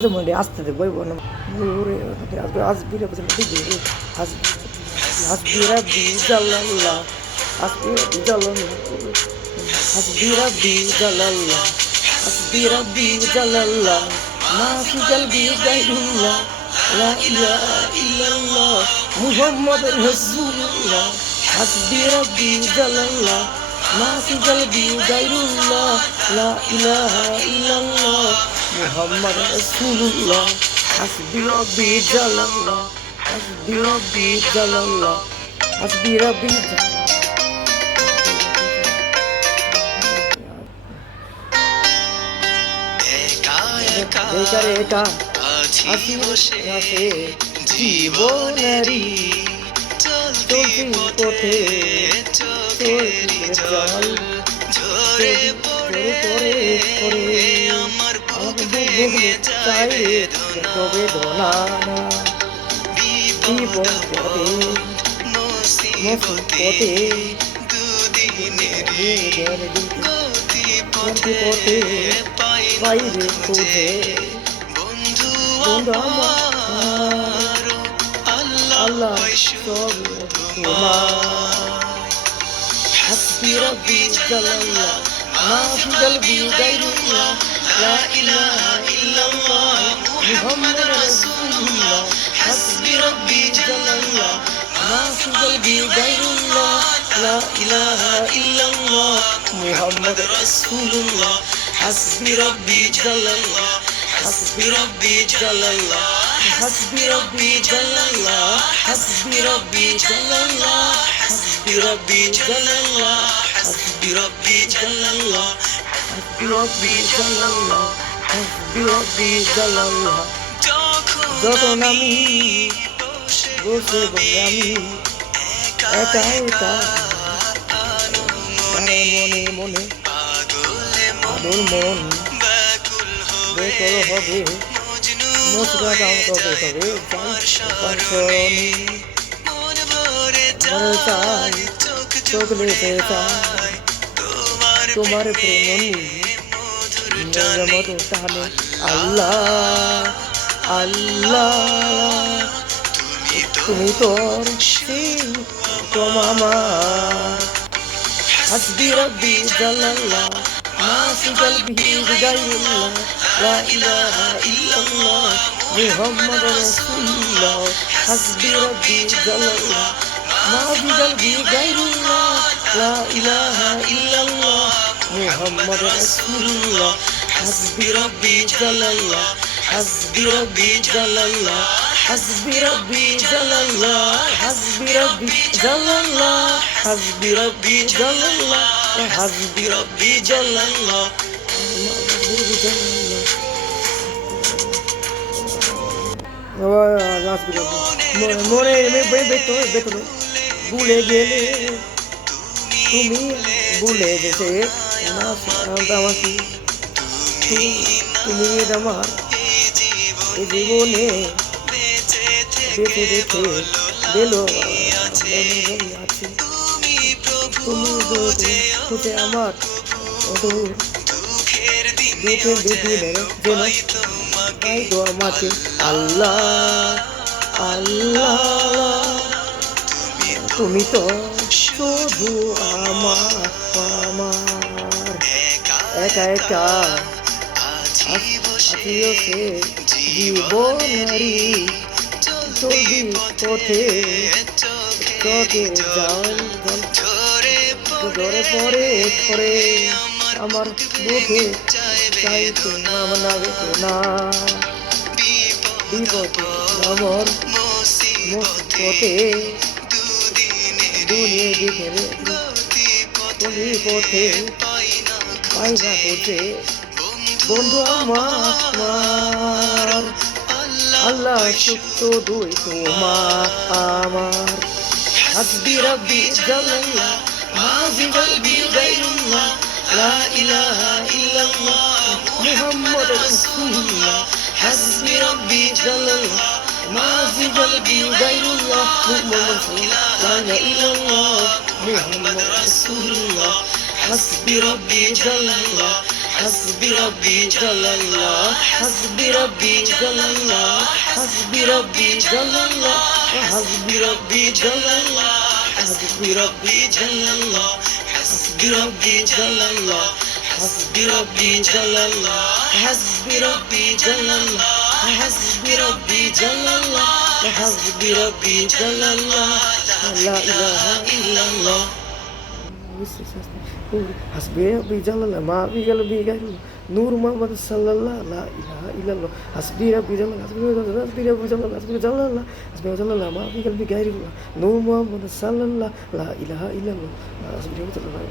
মনে আসতে দেবো আসবি হাসবিরা বিজাল্লাহ হাসবিরা বিজাল্লাহ হাসবিরা বিজাল্লাহ হাসবিরা বিজাল্লাহ মাফিজাল বিগাইরুল্লাহ লা ইলাহা ইল্লাল্লাহ মুহাম্মাদুর রাসূলুল্লাহ হাসবিরা বিজাল্লাহ মাফিজাল বিগাইরুল্লাহ লা ইলাহা ইল্লাল্লাহ মুহাম্মদ রাসূলুল্লাহ হাসবি রাব্বি জাল্লাল্লাহ হাসবি রাব্বি জাল্লাল্লাহ হাসবি রাব্বি একা একা আছি বসে জীবনেরই চলতি পথে চোখের জল ঝরে পড়ে পড়ে আমার ভেঙে যায় বেদনা বিপদে মুসিবতে দুদিনের গতি পথে বাইরে খুঁজে বন্ধু আমার আল্লাহ সব তোমার হাসবি রাব্বি জাল্লাল্লাহ মাফি কলবি গায়রুল্লাহ লা ইলাহা ইল্লাল্লাহ মুহাম্মাদুর রাসূলুল্লাহ হাসবি রাব্বি জাল্লাল্লাহ মাফি কলবি গায়রুল্লাহ লা ইলাহা ইল্লাল্লাহ মুহাম্মাদুর রাসূলুল্লাহ হাসবি রাব্বি জাল্লাল্লাহ হাসবি রাব্বি জাল্লাল্লাহ হাসবি রাব্বি জাল্লাল্লাহ হাসবি রাব্বি জাল্লাল্লাহ হাসবি রাব্বি জাল্লাল্লাহ হাসবি রাব্বি জাল্লাল্লাহ হাসবি রাব্বি জাল্লাল্লাহ হাসবি রাব্বি জাল্লাল্লাহ যখন আমি বসে আমি একা একা মনে মনে আদর মন বেকল হবে মুসরা গাও তবে চাই চোখ লেতে চাই তোমার প্রেম মতো তাহলে আল্লাহ আল্লাহ তুমি তোর আমার হাসবি রাব্বি জাল্লাল্লাহ মাফি কলবি গায়রুল্লাহ লা ইলাহা ইল্লাল্লাহ মুহাম্মাদুর রাসূলুল্লাহ হাসবি রাব্বি জাল্লাল্লাহ মাফি কলবি গায়রুল্লাহ লা ইলাহা ইল্লাল্লাহ মুহাম্মাদুর রাসূলুল্লাহ হাসবি রাব্বি জাল্লাল্লাহ হাসবি রাব্বি জাল্লাল্লাহ হাসবি রাব্বি জাল্লাল্লাহ হাসবি রাব্বি জাল্লাল্লাহ হাসবি রাব্বি জাল্লাল্লাহ হাসবি রাব্বি জাল্লাল্লাহ মনে ভেতরে ভুলে গেলে তুমি ভুলে গেছে আমাকে তুমি আমার জীবনে বেঁচে দিল আছি তুমি খুঁজে আমার দুঃখের দিনে যেন তাই তো আমাকে আল্লাহ আল্লাহ তুমি তো শুধু আমার একা একা আছি বসে জীবনারি চলবি পথে চোখের জল ঝরে পড়ে আমার বুকে চাইতে না বেদনা বিপদে আমার মুসিবতে দুনিয়া দিকে পথে পায়না করতে বন্ধু আমার আল্লাহ সুক্ত দুই তোমার আমার হাসবি রাব্বি জাল্লাল্লাহ মাফি কলবি গায়রুল্লাহ লা ইলাহা ইল্লাল্লাহ মুহাম্মাদুর রাসূলুল্লাহ হাসবি রাব্বি জাল্লাল্লাহ মাফি কলবি গায়রুল্লাহ মুহাম্মাদুর লা ইলাহা ইল্লাল্লাহ মুহাম্মাদুর রাসূলুল্লাহ হাসবি রাব্বি জাল্লাল্লাহ حسبي ربي جل الله حسبي ربي جل الله حسبي ربي جل الله حسبي ربي جل الله حسبي ربي جل الله حسبي ربي جل الله حسبي ربي جل الله حسبي ربي جل الله حسبي ربي جل الله حسبي ربي جل الله لا إله إلا الله حسبي ربي جل الله ما في قلبي غير نور محمد صلى الله لا إله إلا الله حسبي ربي جل الله حسبي ربي جل الله حسبي ربي جل الله حسبي ربي جل الله ما في قلبي غير نور محمد صلى الله لا إله إلا الله حسبي ربي جل الله